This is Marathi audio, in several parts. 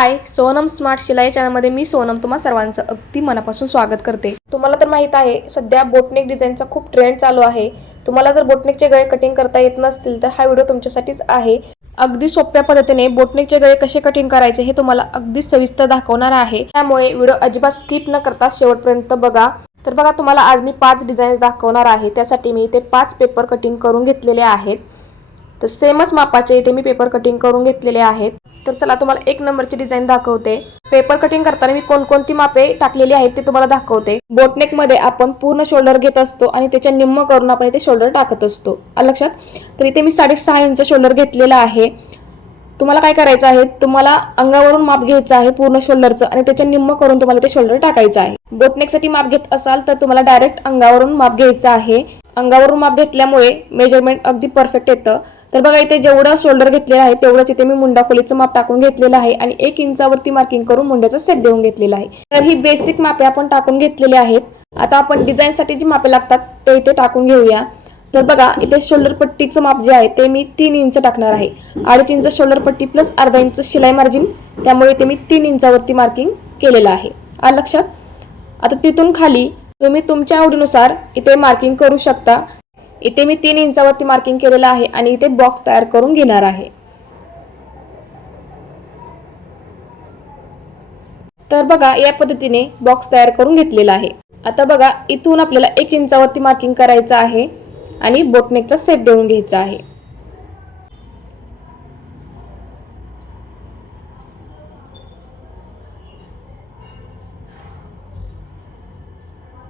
हाय सोनम स्मार्ट शिलाई चॅनलमध्ये मी सोनम तुम्हा सर्वांचं अगदी मनापासून स्वागत करते. तुम्हाला तर माहीत आहे सध्या बोटनेक डिझाईनचा खूप ट्रेंड चालू आहे. तुम्हाला जर बोटनेकचे गळे कटिंग करता येत नसतील तर हा व्हिडिओ तुमच्यासाठीच आहे. अगदी सोप्या पद्धतीने बोटनेकचे गळे कसे कटिंग करायचे हे तुम्हाला अगदी सविस्तर दाखवणार आहे. त्यामुळे व्हिडिओ अजिबात स्किप न करता शेवटपर्यंत बघा. तर बघा तुम्हाला आज मी पाच डिझाईन्स दाखवणार आहे. त्यासाठी मी इथे पाच पेपर कटिंग करून घेतलेले आहेत. तर सेमच मापाचे इथे मी पेपर कटिंग करून घेतलेले आहेत. तर चला तुम्हाला एक नंबरची डिझाईन दाखवते. पेपर कटिंग करताना मी कोणकोणती मापे टाकलेली आहेत ते तुम्हाला दाखवते. बोटनेकमध्ये आपण पूर्ण शोल्डर घेत असतो आणि त्याच्या निम्म करून आपण इथे शोल्डर टाकत असतो. लक्षात? तर इथे मी साडेसहा इंच शोल्डर घेतलेला आहे. तुम्हाला काय करायचं आहे? तुम्हाला अंगावरून माप घ्यायचं आहे पूर्ण शोल्डरचं आणि त्याच्या निम्म करून तुम्हाला ते शोल्डर टाकायचं आहे. बोटनेकसाठी माप घेत असाल तर तुम्हाला डायरेक्ट अंगावरून माप घ्यायचं आहे. अंगावरून माप घेतल्यामुळे मेजरमेंट अगदी परफेक्ट येतं. तर बघा इथे जेवढं शोल्डर घेतलेलं आहे तेवढंच इथे मी मुंडा खोलीचं माप टाकून घेतलेलं आहे आणि एक इंचावरती मार्किंग करून मुंड्याचा सेट देऊन घेतलेला आहे. तर ही बेसिक मापे आपण टाकून घेतलेली आहेत. आता आपण डिझाईनसाठी जी मापे लागतात ते इथे टाकून घेऊया. तर बघा इथे शोल्डर पट्टीचं माप जे आहे ते मी तीन इंच टाकणार आहे. अडीच इंच शोल्डर पट्टी प्लस अर्धा इंच शिलाई मार्जिन त्यामुळे ते मी तीन इंचावरती मार्किंग केलेलं आहे. लक्षात आता तिथून खाली तुम्ही तुमच्या आवडीनुसार इथे मार्किंग करू शकता. इथे मी तीन इंचावरती मार्किंग केलेलं आहे आणि इथे बॉक्स तयार करून घेणार आहे. तर बघा या पद्धतीने बॉक्स तयार करून घेतलेला आहे. आता बघा इथून आपल्याला एक इंचावरती मार्किंग करायचं आहे आणि बोटनेकचा सेट देऊन घ्यायचा आहे.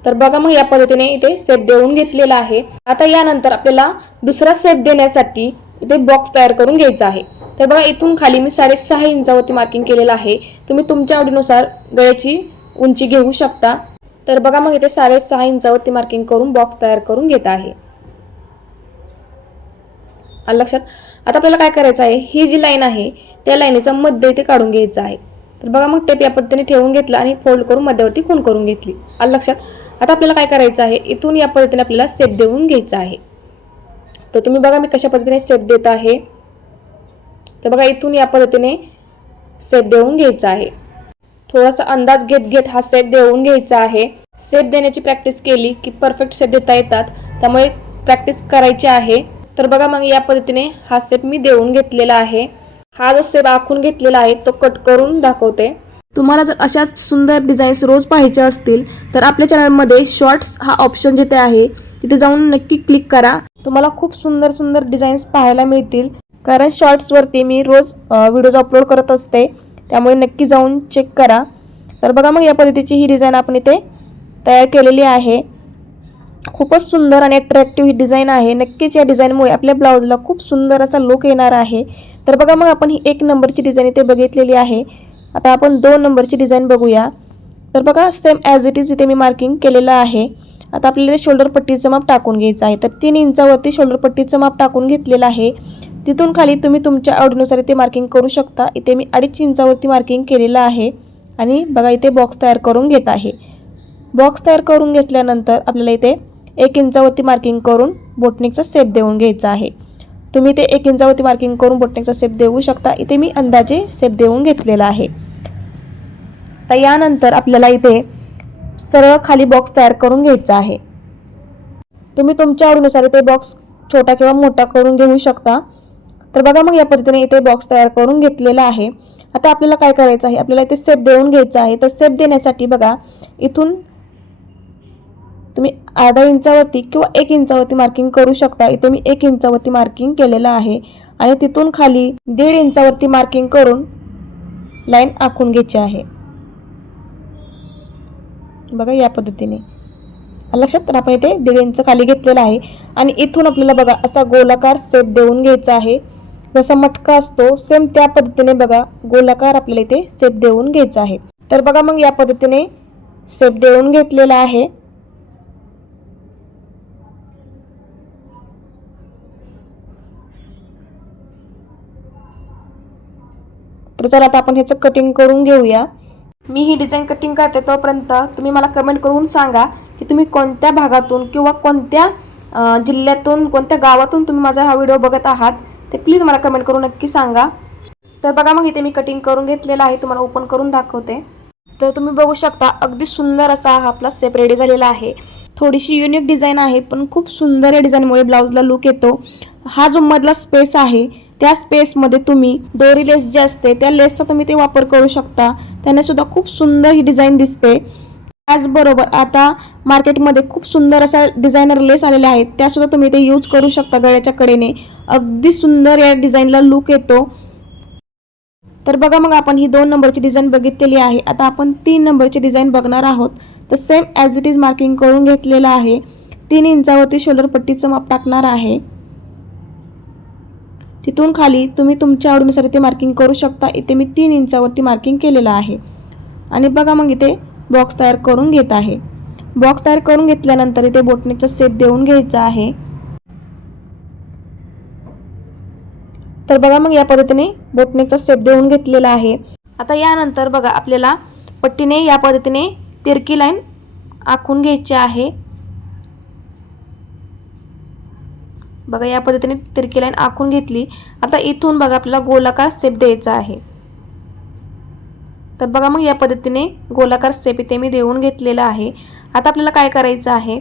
तर बघा मग या पद्धतीने इथे सेट देऊन घेतलेला आहे. आता यानंतर आपल्याला दुसरा सेट देण्यासाठी इथे बॉक्स तयार करून घ्यायचा आहे. तर बघा इथून खाली मी साडेसहा इंचावरती मार्किंग केलेलं आहे. तुम्ही तुमच्या आवडीनुसार गळ्याची उंची घेऊ शकता. तर बघा मग इथे साडेसहा इंचावरती मार्किंग करून बॉक्स तयार करून घेत आहे. लक्षात आता आपल्याला काय करायचं आहे? ही जी लाईन आहे त्या लाईनीचा मध्य इथे काढून घ्यायचा आहे. तर बघा मग टेप या पद्धतीने ठेवून घेतला आणि फोल्ड करून मध्यावरती खून करून घेतली. आलं लक्षात? आता आपल्याला काय करायचं आहे? इथून या पद्धतीने आपल्याला सेप देऊन घ्यायचा आहे. तर तुम्ही बघा मी कशा पद्धतीने सेप देत आहे. तर बघा इथून या पद्धतीने सेप देऊन घ्यायचा आहे. थोडासा अंदाज घेत घेत हा सेप देऊन घ्यायचा आहे. सेप देण्याची प्रॅक्टिस केली की परफेक्ट सेप देता येतात. त्यामुळे प्रॅक्टिस करायची आहे. तर बघा मग या पद्धतीने हा सेप मी देऊन घेतलेला आहे. हा जो सेप आखून घेतलेला आहे तो कट करून दाखवते. तुम्हाला जर अशाच सुंदर डिझाईन्स रोज पाहायच्या असतील तर आपल्या चॅनलमध्ये शॉर्ट्स हा ऑप्शन जिथे आहे तिथे जाऊन नक्की क्लिक करा. तुम्हाला खूप सुंदर सुंदर डिझाईन्स पाहायला मिळतील. कारण शॉर्ट्सवरती मी रोज व्हिडिओज अपलोड करत असते. त्यामुळे नक्की जाऊन चेक करा. तर बघा मग या पद्धतीची ही डिझाईन आपण इथे तयार केलेली आहे. खूपच सुंदर आणि अट्रॅक्टिव्ह ही डिझाईन आहे. नक्कीच या डिझाईनमुळे आपल्या ब्लाऊजला खूप सुंदर असा लुक येणार आहे. तर बघा मग आपण ही एक नंबरची डिझाईन इथे बघितलेली आहे. आता आपण दोन नंबरची डिझाईन बघूया. तर बघा सेम ॲज इट इज इथे मी मार्किंग केलेलं आहे. आता आपल्याला शोल्डर पट्टीचं माप टाकून घ्यायचं आहे. तर तीन इंचावरती शोल्डर पट्टीचं माप टाकून घेतलेलं आहे. तिथून खाली तुम्ही तुमच्या आवडीनुसार इथे मार्किंग करू शकता. इथे मी अडीच इंचावरती मार्किंग केलेलं आहे. आणि बघा इथे बॉक्स तयार करून घेत आहे. बॉक्स तयार करून घेतल्यानंतर आपल्याला इथे एक इंचावरती मार्किंग करून बोटनिकचा सेप देऊन घ्यायचा आहे. तुम्ही ते एक इंचावरती मार्किंग करून बोटनिकचा सेप देऊ शकता. इथे मी अंदाजे सेप देऊन घेतलेला आहे. तर यानंतर आपल्याला इथे सरळ खाली बॉक्स तयार करून घ्यायचा आहे. तुम्ही तुमच्या आवडीनुसार इथे बॉक्स छोटा किंवा मोठा करून घेऊ शकता. तर बघा मग या पद्धतीने इथे बॉक्स तयार करून घेतलेला आहे. आता आपल्याला काय करायचं आहे? आपल्याला इथे सेप देऊन घ्यायचा आहे. तर सेप देण्यासाठी बघा इथून तुम्ही अर्धा इंचावरती किंवा एक इंचावरती मार्किंग करू शकता. इथे मी एक इंचावरती मार्किंग केलेलं आहे. आणि तिथून खाली दीड इंचावरती मार्किंग करून लाईन आखून घ्यायची आहे. बघा या पद्धतीने. लक्षात तर आपण इथे दीड इंच खाली घेतलेलं आहे. आणि इथून आपल्याला बघा असा गोलाकार सेप देऊन घ्यायचा आहे. जसा मटका असतो सेम त्या पद्धतीने बघा गोलाकार आपल्याला इथे सेप देऊन घ्यायचा आहे. तर बघा मग या पद्धतीने सेप देऊन घेतलेला आहे. तर चला आता आपण ह्याचं कटिंग करून घेऊया. मी ही डिझाईन कटिंग करते तोपर्यंत तुम्ही मला कमेंट करून सांगा की तुम्ही कोणत्या भागातून किंवा कोणत्या जिल्ह्यातून कोणत्या गावातून तुम्ही माझा हा व्हिडिओ बघत आहात ते प्लीज मला कमेंट करून नक्की सांगा. तर बघा मग इथे मी कटिंग करून घेतलेलं आहे तुम्हाला ओपन करून दाखवते. तर तुम्ही बघू शकता अगदी सुंदर असा हा आपला सेप रेडी झालेला आहे. थोडीशी युनिक डिझाईन आहे पण खूप सुंदर या डिझाईनमुळे ब्लाऊजला लुक येतो. हा जो मधला स्पेस आहे त्या स्पेसमध्ये तुम्ही डोरी लेस जे असते त्या लेसचा तुम्ही ते वापर करू शकता. त्याने सुद्धा खूप सुंदर ही डिझाईन दिसते. त्याचबरोबर आता मार्केटमध्ये खूप सुंदर अशा डिझायनर लेस आलेल्या आहेत. त्यासुद्धा तुम्ही ते यूज करू शकता गळ्याच्या कडेने. अगदी सुंदर या डिझाईनला लुक येतो. तर बघा मग आपण ही दोन नंबरची डिझाईन बघितलेली आहे. आता आपण तीन नंबरची डिझाईन बघणार आहोत. तर same as it is marking करून घेतलेलं आहे. तीन इंचावरती शोल्डर पट्टीचं माप टाकणार आहे. तिथून खाली तुम्ही तुमच्या आवडीनुसार इथे मार्किंग करू शकता. इथे मी तीन इंचावरती मार्किंग केलेलं आहे. आणि बघा मग इथे बॉक्स तयार करून घेत आहे. बॉक्स तयार करून घेतल्यानंतर इथे बोटनेचा सेप देऊन घ्यायचा आहे. तर बघा मग या पद्धतीने बोटनेचा सेप देऊन घेतलेला आहे. आता यानंतर बघा आपल्याला पट्टीने या पद्धतीने तिरकी लाईन आखून घ्यायची आहे. बघा या पद्धतीने तिरकी लाईन आखून घेतली. आता इथून बघा आपल्याला गोलाकार सेप द्यायचा आहे. तर बघा मग या पद्धतीने गोलाकार सेप इथे मी देऊन घेतलेला आहे. आता आपल्याला काय करायचं आहे?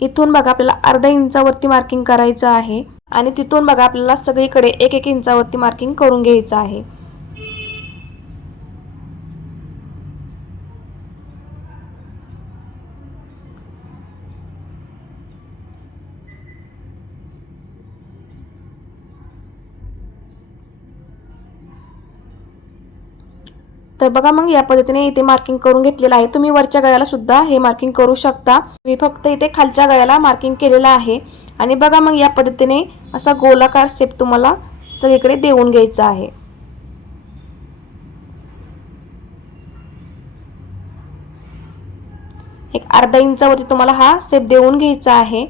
इथून बघा आपल्याला अर्धा इंचावरती मार्किंग करायचं आहे. आणि तिथून बघा आपल्याला सगळीकडे एक एक इंचावरती मार्किंग करून घ्यायचं आहे. तर बघा मग या पद्धतीने इथे मार्किंग करून घेतलेलं आहे. तुम्ही वरच्या गळ्याला सुद्धा हे मार्किंग करू शकता. मी फक्त इथे खालच्या गळ्याला मार्किंग केलेलं आहे. आणि बघा मग या पद्धतीने असा गोलाकार सेप तुम्हाला सगळीकडे देऊन घ्यायचा आहे. एक अर्धा इंचावरती तुम्हाला हा सेप देऊन घ्यायचा आहे.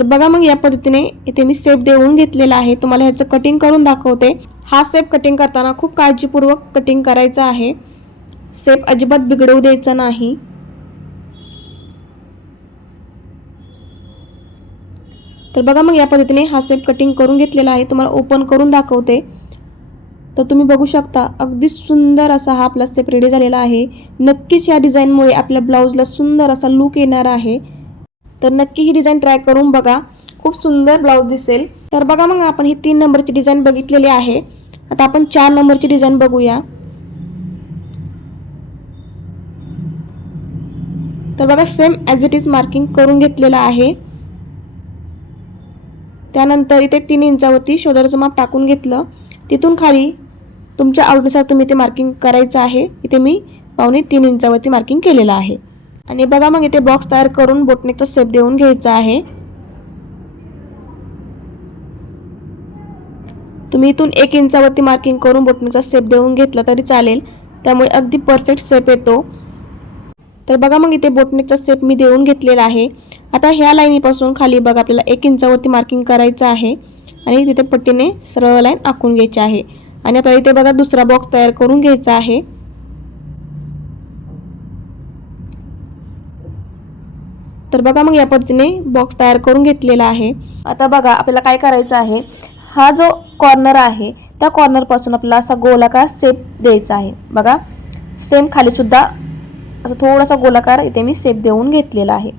तर बघा मग या पद्धतीने इथे मी सेप देऊन घेतलेला आहे. तुम्हाला ह्याचं कटिंग करून दाखवते. हा सेप कटिंग करताना खूप काळजीपूर्वक कटिंग करायचं आहे. सेप अजिबात बिघडवू द्यायचा नाही. तर बघा मग या पद्धतीने हा सेप कटिंग करून घेतलेला आहे. तुम्हाला ओपन करून दाखवते. तर तुम्ही बघू शकता अगदी सुंदर असा हा आपला सेप रेडी झालेला आहे. नक्कीच या डिझाईनमुळे आपल्या ब्लाऊजला सुंदर असा लुक येणार आहे. तर नक्की ही डिझाईन ट्राय करून बघा. खूप सुंदर ब्लाऊज दिसेल. तर बघा मग आपण ही तीन नंबरची डिझाईन बघितलेली आहे. आता आपण चार नंबरची डिझाईन बघूया. तर बघा same as it is marking करून घेतलेलं आहे. त्यानंतर इथे तीन इंचावरती शोल्डरचं माप टाकून घेतलं. तिथून खाली तुमच्या आवडीनुसार तुम्ही ते मार्किंग करायचं आहे. इथे मी पावणे तीन इंचावरती मार्किंग केलेलं आहे. आणि बघा मग इथे बॉक्स तयार करून बोटनेकचा सेप देऊन घ्यायचा आहे. तुम्ही इथून एक इंचावरती मार्किंग करून बोटनेकचा सेप देऊन घेतला तरी चालेल. त्यामुळे अगदी परफेक्ट सेप येतो. तर बघा मग इथे बोटनेकचा सेप मी देऊन घेतलेला आहे. आता ह्या लाईनीपासून खाली बघा आपल्याला एक इंचावरती मार्किंग करायचं आहे. आणि तिथे पट्टीने सरळ लाईन आखून घ्यायची आहे. आणि आपल्याला इथे बघा दुसरा बॉक्स तयार करून घ्यायचा आहे. तर बघा मग या पद्धतीने बॉक्स तयार करून घेतलेला आहे. आता बघा आपल्याला काय करायचं आहे? हा जो कॉर्नर आहे त्या कॉर्नरपासून आपल्याला असा गोलाकार सेप द्यायचा आहे. बघा सेम खालीसुद्धा असा थोडासा गोलाकार इथे मी सेप देऊन घेतलेला आहे.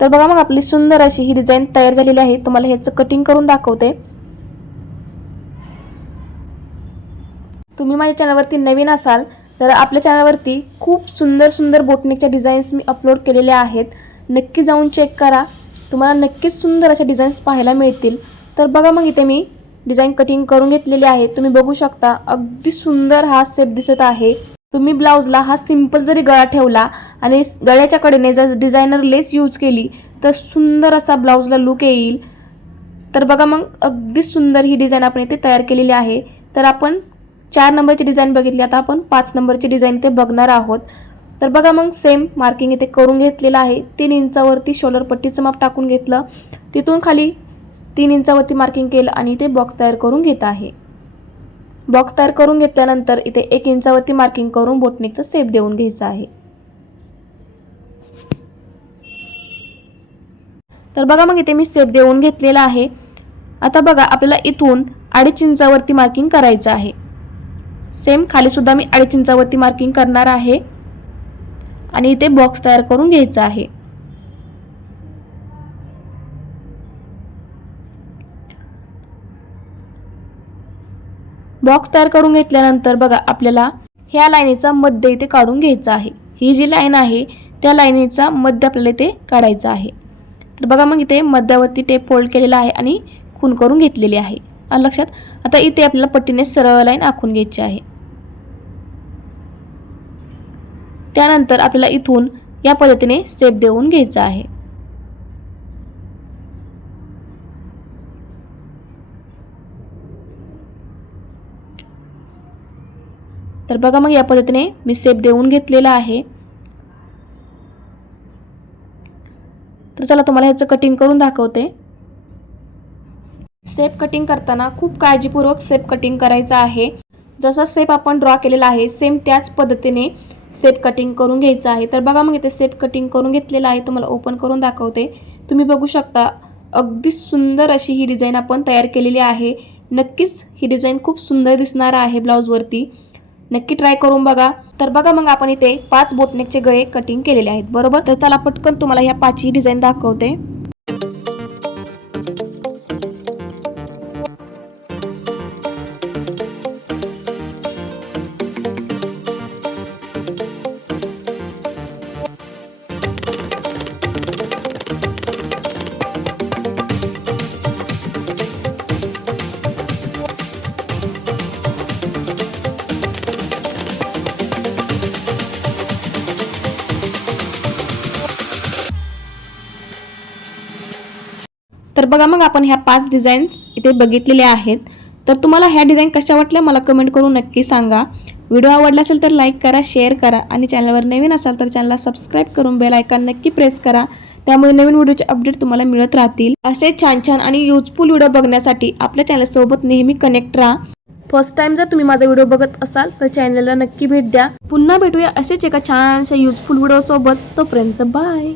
तर बघा मग आपली सुंदर अशी ही डिझाईन तयार झालेली आहे. तुम्हाला ह्याचं कटिंग करून दाखवते. तुम्ही माझ्या चॅनलवरती नवीन असाल तर आपल्या चॅनलवरती खूप सुंदर सुंदर बोटनेकच्या डिझाईन्स मी अपलोड केलेल्या आहेत. नक्की जाऊन चेक करा. तुम्हाला नक्कीच सुंदर अशा डिझाईन्स पाहायला मिळतील. तर बघा मग इथे मी डिझाईन कटिंग करून घेतलेली आहे. तुम्ही बघू शकता अगदी सुंदर हा सेप दिसत आहे. तुम्ही ब्लाऊजला हा सिंपल जरी गळा ठेवला आणि गळ्याच्या कडेने जर डिझायनर लेस यूज केली तर सुंदर असा ब्लाऊजला लुक येईल. तर बघा मग अगदी सुंदर ही डिझाईन आपण इथे तयार केलेली आहे. तर आपण चार नंबरची डिझाईन बघितली. आता आपण पाच नंबरची डिझाईन ते बघणार आहोत. तर बघा मग सेम मार्किंग इथे करून घेतलेलं आहे. तीन इंचावरती शोल्डर पट्टीचं माप टाकून घेतलं. तिथून खाली तीन इंचावरती मार्किंग केलं आणि इथे बॉक्स तयार करून घेत आहे. बॉक्स तयार करून घेतल्यानंतर इथे एक इंचावरती मार्किंग करून बोटनिकचं सेप देऊन घ्यायचं आहे. तर बघा मग इथे मी सेप देऊन घेतलेला आहे. आता बघा आपल्याला इथून अडीच इंचावरती मार्किंग करायचं आहे. सेम खाली सुद्धा मी अडीच इंचावरती मार्किंग करणार आहे. आणि इथे बॉक्स तयार करून घ्यायचा आहे. बॉक्स तयार करून घेतल्यानंतर बघा आपल्याला ह्या लाईनीचा मध्य इथे काढून घ्यायचा आहे. ही जी लाईन आहे त्या लाईनीचा मध्य आपल्याला इथे काढायचा आहे. तर बघा मग इथे मध्यावरती टेप फोल्ड केलेला आहे आणि खून करून घेतलेली आहे. लक्षात. आता इथे आपल्याला पट्टीने सरळ लाईन आखून घ्यायची आहे. त्यानंतर आपल्याला इथून या पद्धतीने सेप देऊन घ्यायचा आहे. तर बघा मग या पद्धतीने मी सेप देऊन घेतलेला आहे. तर चला तुम्हाला ह्याचं कटिंग करून दाखवते. सेप कटिंग करताना खूप काळजीपूर्वक सेप कटिंग करायचं आहे. जसा सेप आपण ड्रॉ केलेला आहे सेम त्याच पद्धतीने सेप कटिंग करून घ्यायचं आहे. तर बघा मग इथे सेप कटिंग करून घेतलेलं आहे तुम्हाला ओपन करून दाखवते. तुम्ही बघू शकता अगदी सुंदर अशी ही डिझाईन आपण तयार केलेली आहे. नक्कीच ही डिझाईन खूप सुंदर दिसणार आहे ब्लाऊजवरती नक्की ट्राय करून बघा. तर बघा मग आपण इथे पाच बोटनेकचे गळे कटिंग केलेले आहेत. बरोबर? तर चला पटकन तुम्हाला ह्या पाचही डिझाईन दाखवते. बघा मग आपण ह्या पाच डिझाईन्स इथे बघितलेल्या आहेत. तर तुम्हाला ह्या डिझाईन कशा वाटल्या मला कमेंट करून नक्की सांगा. व्हिडिओ आवडला असेल तर लाईक करा शेअर करा आणि चॅनलवर नवीन असाल तर चॅनलला सबस्क्राईब करून बेल आयकॉन नक्की प्रेस करा. त्यामुळे नवीन व्हिडिओचे अपडेट तुम्हाला मिळत राहतील. असे छान छान आणि युजफुल व्हिडिओ बघण्यासाठी आपल्या चॅनलसोबत नेहमी कनेक्ट राहा. फर्स्ट टाइम जर तुम्ही माझा व्हिडिओ बघत असाल तर चॅनलला नक्की भेट द्या. पुन्हा भेटूया असेच एका छानशा युजफुल व्हिडिओसोबत तोपर्यंत बाय